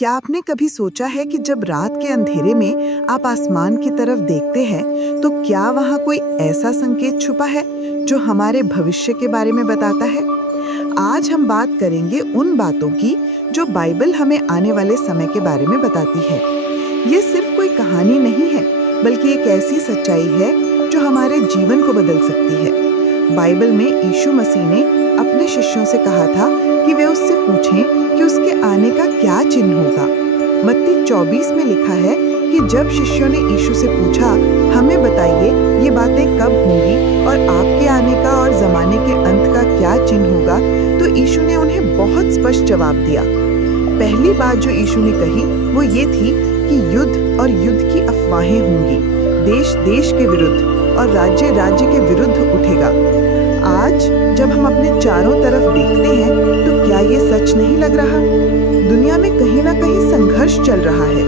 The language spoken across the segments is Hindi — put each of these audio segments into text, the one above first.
क्या आपने कभी सोचा है कि जब रात के अंधेरे में आप आसमान की तरफ देखते हैं, तो क्या वहाँ कोई ऐसा संकेत छुपा है जो हमारे भविष्य के बारे में बताता है? आज हम बात करेंगे उन बातों की जो बाइबल हमें आने वाले समय के बारे में बताती है। ये सिर्फ कोई कहानी नहीं है, बल्कि एक ऐसी सच्चाई है जो हमारे जीवन को बदल सकती है। बाइबल में यीशु मसीह ने अपने शिष्यों से कहा था कि वे उससे पूछें कि उसके आने का क्या चिन्ह होगा। मत्ती 24 में लिखा है कि जब शिष्यों ने यीशु से पूछा, हमें बताइए ये बातें कब होंगी और आपके आने का और जमाने के अंत का क्या चिन्ह होगा, तो यीशु ने उन्हें बहुत स्पष्ट जवाब दिया। पहली बात जो यीशु ने कही वो ये थी कि युद्ध और युद्ध की अफवाहें होंगी, देश देश के विरुद्ध और राज्य राज्य के विरुद्ध उठेगा। आज जब हम अपने चारों तरफ देखते हैं, तो क्या ये सच नहीं लग रहा? दुनिया में कहीं ना कहीं संघर्ष चल रहा है,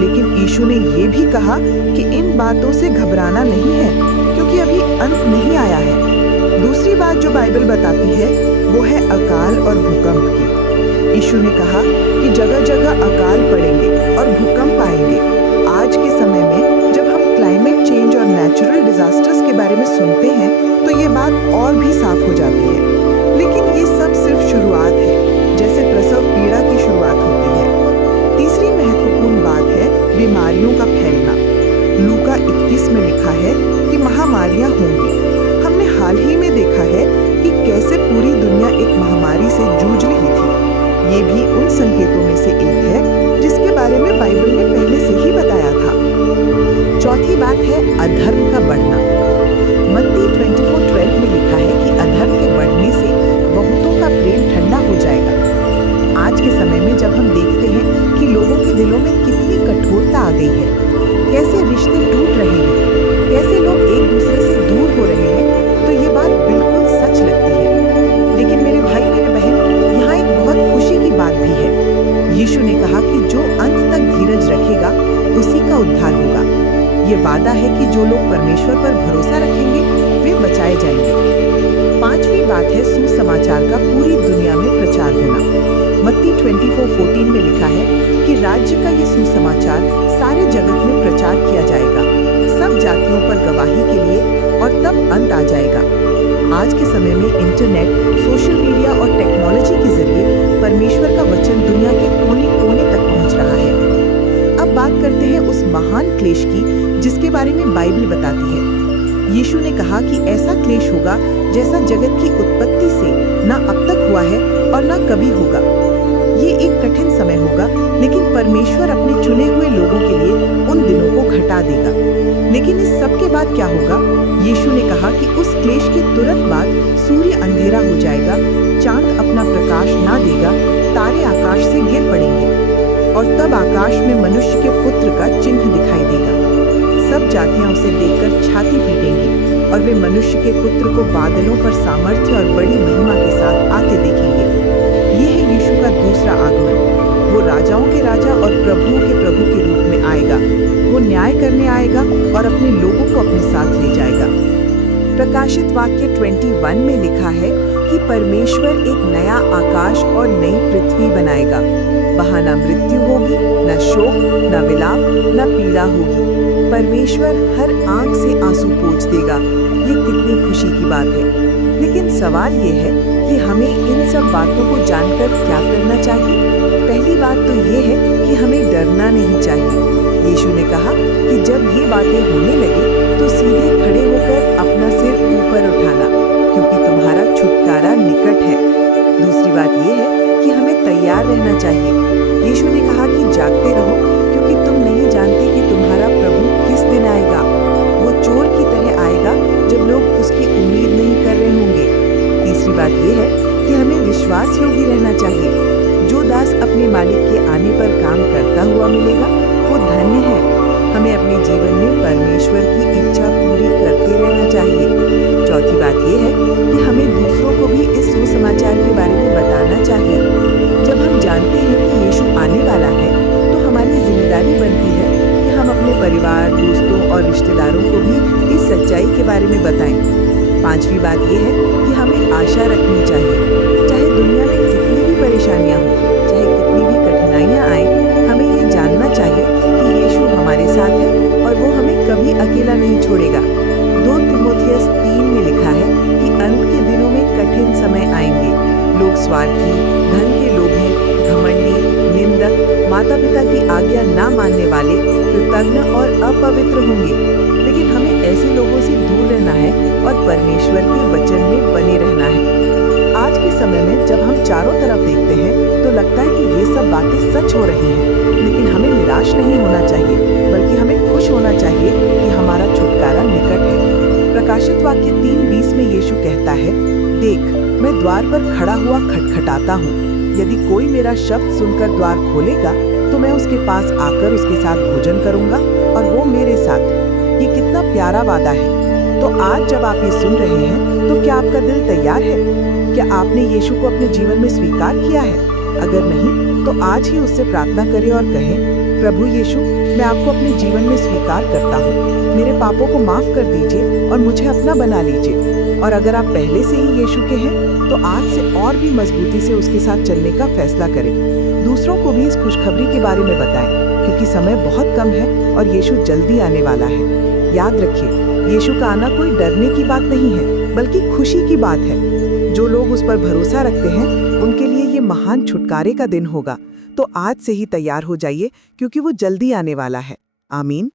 लेकिन यीशु ने ये भी कहा कि इन बातों से घबराना नहीं है, क्योंकि अभी अंत नहीं आया है। दूसरी बात जो बाइबल बताती है वो है अकाल और भूकंप की। यीशु ने कहा कि जगह जगह अकाल पड़ेंगे और भूकंप आएंगे। आज के समय में जब हम क्लाइमेट चेंज और नेचुरल डिजास्टर्स के बारे में सुनते हैं, तो ये बात और भी साफ हो जाती है। लेकिन ये सब सिर्फ शुरुआत है, जैसे प्रसव पीड़ा की शुरुआत होती है। तीसरी महत्वपूर्ण बात है बीमारियों का फैलना। लूका 21 में लिखा है कि महामारियां होंगी। हमने हाल ही में देखा है कि कैसे पूरी दुनिया एक महामारी से जूझ रही थी। ये भी उन संकेतों में से एक है जिसके बारे में बाइबल ने पहले से ही बताया था। चौथी बात है अधर्म का बढ़ना। मत्ती 24:12 में लिखा है कि अधर्म के बढ़ने से बहुतों का प्रेम ठंडा हो जाएगा। आज के समय में जब हम देखते हैं कि लोगों के दिलों में कितनी कठोरता आ गई है, कैसे रिश्ते टूट रहे हैं, कैसे लोग एक दूसरे से दूर हो रहे हैं, तो ये बात बिल्कुल सच लगती है। लेकिन मेरे भाई मेरे बहन, यहाँ एक बहुत खुशी की बात भी है। यीशु ने कहा कि जो अंत तक धीरज रखेगा उसी का उद्धार होगा। ये वादा है कि जो लोग परमेश्वर पर भरोसा रखेंगे वे बचाए जाएंगे। पांचवी बात है सुसमाचार का पूरी दुनिया में प्रचार होना। मत्ती 24:14 में लिखा है कि राज्य का ये सुसमाचार सारे जगत में प्रचार किया जाएगा, सब जातियों पर गवाही के लिए, और तब अंत आ जाएगा। आज के समय में इंटरनेट, सोशल मीडिया और टेक्नोलॉजी के जरिए परमेश्वर का वचन दुनिया के कोने कोने तक पहुंच रहा है। अब बात करते हैं उस महान क्लेश की जिसके बारे में बाइबल बताती है। यीशु ने कहा कि ऐसा क्लेश होगा जैसा जगत की उत्पत्ति से न अब तक हुआ है और न कभी होगा। ये एक कठिन समय होगा, लेकिन परमेश्वर अपने चुने हुए लोगों के लिए उन दिनों को घटा देगा। लेकिन इस सब के बाद क्या होगा? यीशु ने कहा कि उस क्लेश के तुरंत बाद सूर्य अंधेरा हो जाएगा, चांद अपना प्रकाश ना देगा, तारे आकाश से गिर पड़ेंगे, और तब आकाश में मनुष्य के पुत्र का चिन्ह दिखाई देगा। सब जातियां उसे देखकर छाती पीटेंगी और वे मनुष्य के पुत्र को बादलों पर सामर्थ्य और बड़ी महिमा के साथ आते देखेंगे। ये है यीशु का दूसरा आगमन। वो राजाओं के राजा और प्रभुओं के प्रभु के रूप में आएगा। वो न्याय करने आएगा और अपने लोगों को अपने साथ ले जाएगा। प्रकाशित वाक्य 21 में लिखा है कि परमेश्वर एक नया आकाश और नई पृथ्वी बनाएगा। वहाँ न मृत्यु होगी, न शोक, न विलाप, न पीड़ा होगी। परमेश्वर हर आंख से आंसू पोंछ देगा। ये कितनी खुशी की बात है। लेकिन सवाल ये है कि हमें इन सब बातों को जानकर क्या करना चाहिए? पहली बात तो ये है कि हमें डरना नहीं चाहिए। यीशु ने कहा कि जब ये बातें होने लगे तो सीधे खड़े होकर अपना सिर ऊपर उठाना, क्योंकि तुम्हारा छुटकारा निकट है। दूसरी बात ये है कि हमें तैयार रहना चाहिए। यीशु ने कहा कि जागते रहो, क्योंकि तुम नहीं जानते कि तुम्हारा प्रभु किस दिन आएगा। वो चोर की तरह आएगा जब लोग उसकी उम्मीद नहीं कर रहे होंगे। तीसरी बात ये है कि हमें विश्वास योग्य रहना चाहिए। जो दास अपने मालिक के आने पर काम करता हुआ मिलेगा वो धन्य है। हमें अपने जीवन में परमेश्वर की इच्छा पूरी करते रहना चाहिए। चौथी बात ये है कि हमें दूसरों को भी इस सुसमाचार के बारे में बताना चाहिए। जब हम जानते हैं कि यीशु आने वाला है, तो हमारी जिम्मेदारी बनती है कि हम अपने परिवार, दोस्तों और रिश्तेदारों को भी इस सच्चाई के बारे में बताएं। पांचवी बात यह है कि हमें आशा रखनी चाहिए। चाहे दुनिया में कितनी भी परेशानियां हों, चाहे कितनी भी कठिनाइयां आएं, माता पिता की आज्ञा ना मानने वाले कृतघ्न और अपवित्र होंगे। लेकिन हमें ऐसे लोगों से दूर रहना है और परमेश्वर के वचन में बने रहना है। आज के समय में जब हम चारों तरफ देखते हैं तो लगता है कि ये सब बातें सच हो रही हैं, लेकिन हमें निराश नहीं होना चाहिए, बल्कि हमें खुश होना चाहिए कि हमारा छुटकारा निकट है। प्रकाशित वाक्य 3:20 में यीशु कहता है, देख, मैं द्वार पर खड़ा हुआ खटखटाता हूँ। यदि कोई मेरा शब्द सुनकर द्वार खोलेगा तो मैं उसके पास आकर उसके साथ भोजन करूंगा और वो मेरे साथ। ये कितना प्यारा वादा है। तो आज जब आप ये सुन रहे हैं तो क्या आपका दिल तैयार है? क्या आपने यीशु को अपने जीवन में स्वीकार किया है? अगर नहीं तो आज ही उससे प्रार्थना करें और कहें, प्रभु यीशु, मैं आपको अपने जीवन में स्वीकार करता हूँ। मेरे पापों को माफ कर दीजिए और मुझे अपना बना लीजिए। और अगर आप पहले से ही यीशु के हैं तो आज से और भी मजबूती से उसके साथ चलने का फैसला करें। दूसरों को भी इस खुशखबरी के बारे में बताएं, क्योंकि समय बहुत कम है और यीशु जल्दी आने वाला है। याद रखिए, यीशु का आना कोई डरने की बात नहीं है, बल्कि खुशी की बात है। जो लोग उस पर भरोसा रखते हैं उनके लिए ये महान छुटकारे का दिन होगा। तो आज से ही तैयार हो जाइए, क्योंकि वो जल्दी आने वाला है। आमीन।